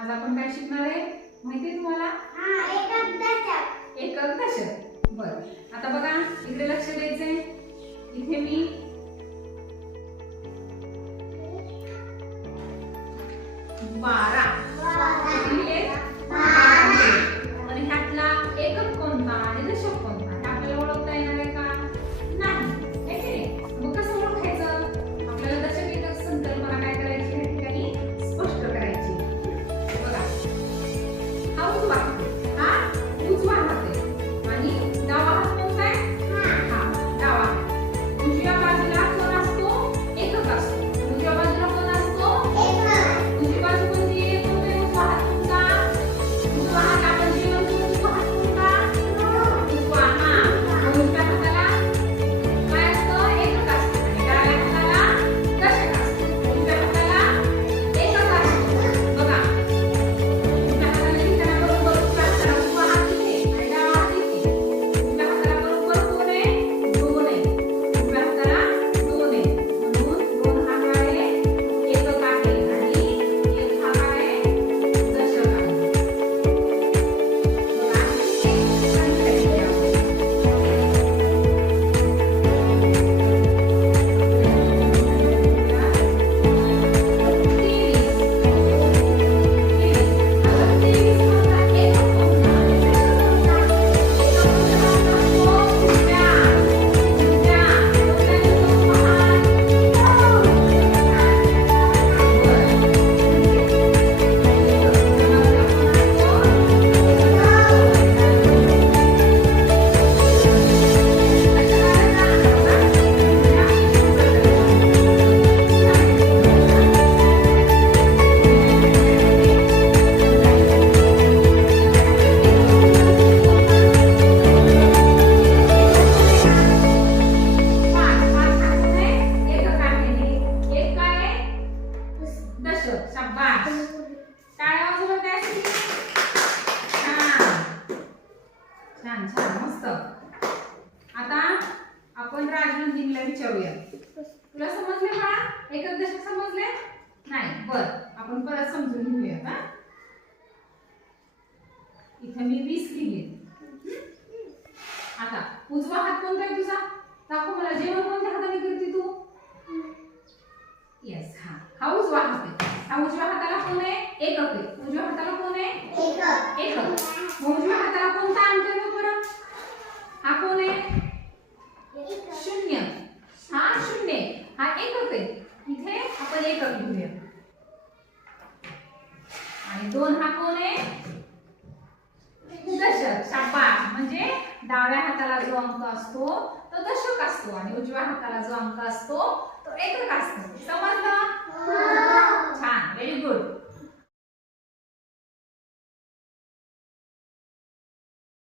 आज आपण काय शिकणार आहे माहिती आहे तुम्हाला? एकक दशक. बरं, आता बघा इकडे लक्ष द्यायचंय. इथे मी बारा आणि ह्यातला एकक कोणता आणि दशक कोणता हे आपल्याला ओळखता येणार आहे का? नाही. हे की नाही? मग कसं ओळखायचं? आपल्याला दशक एकक संकल्पना काय करायची या ठिकाणी स्पष्ट करायची. बघा, हा उजवा हात आहे आणि डावा हात कोणता आहे? हा डावा हात. उजव्या बाजूला कोण असतो? एकक असतो. उजव्या बाजूला कोण असतो? उजवी बाजू कोणती आहे? कोणता उजवा हात तुमचा? उजवा हात आपण जे म्हणतो उजवा हात कोणता? उजवा. हा उजव्या हाताला काय असतं? एकक असतं आणि डाव्या हाताला दशक असतं. उजव्या हाताला एकक असतं. बघा, उजव्या हाताला लिहिताना बरोबर उजव्या हाताला उजवा हात इथे आणि डावा हात इथे. उजव्या हाताला बरोबर कोण आहे? 2 आहे. उजव्या हाताला 2 आहे. म्हणून 2 हा काय आहे? एकक आहे आणि 1 हा काय आहे? दशक आहे. बघा, एक संख्या इथे आपण. दशक. शाबास. टाळ्या वाजवा त्यासाठी. छान छान छान मस्त. आता आपण राजनंदिनीला विचारूया. तुला समजले का? एकक दशक समजले? नाही. बर, आपण परत समजून घेऊया. हा, इथे मी 20 लिहिले. आता उजवा हात कोणता आहे तुझा? दाखव मला. जेवण कोणत्या हाताने करते तू? येस. हा उजवा हात आहे. हा उजव्या हाताला कोण आहे? एकक आहे. उजव्या हाताला कोण आहे? एकक. मग उजव्या हाताला कोणता अंक आहे बरं? हा कोण आहे? 0. हा 0. हा एकक आहे. इथे आपण एकक लिहूया. आणि 2 हा कोण आहे? दशक. शाबास. म्हणजे डाव्या हाताला जो अंक असतो तो दशक असतो आणि उजव्या हाताला जो अंक असतो तो एकक असतो. समजलं?